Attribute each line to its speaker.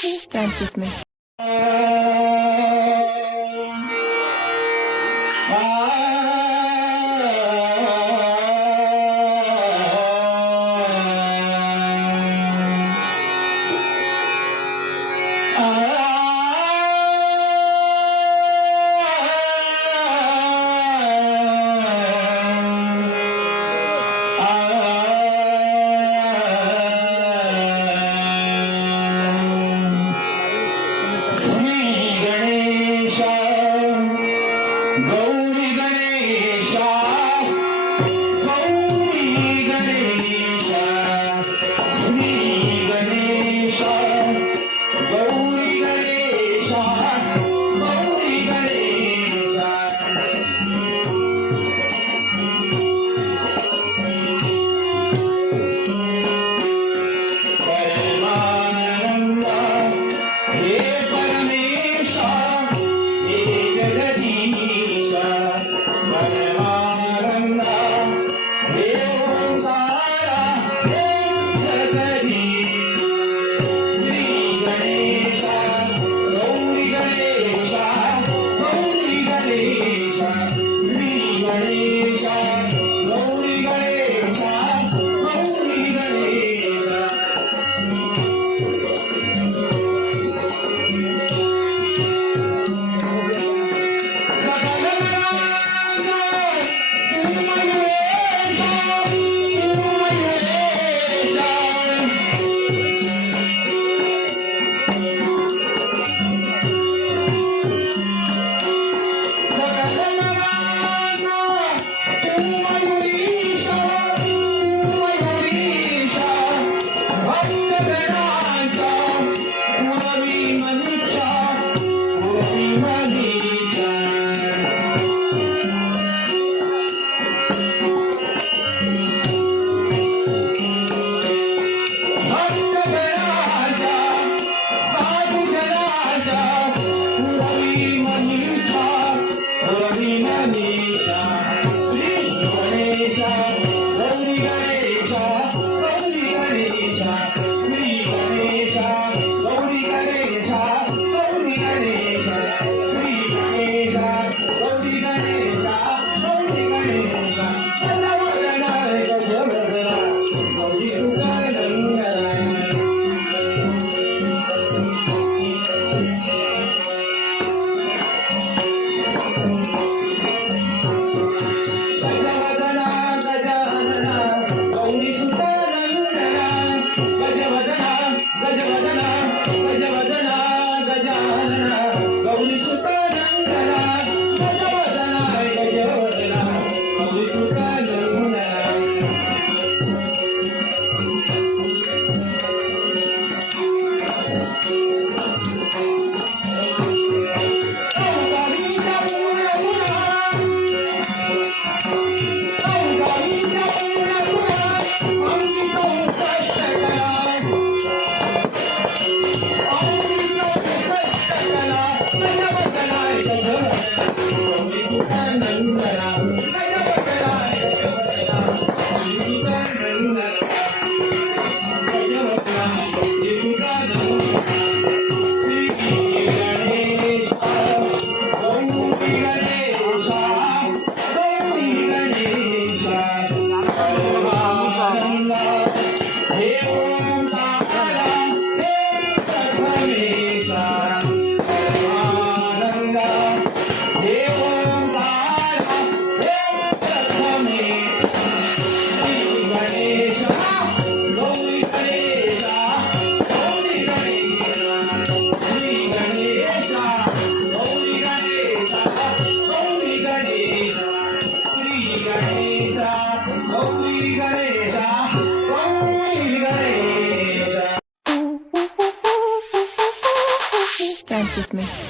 Speaker 1: Please dance with me.
Speaker 2: Shri Thank Nandana
Speaker 1: Dance with me.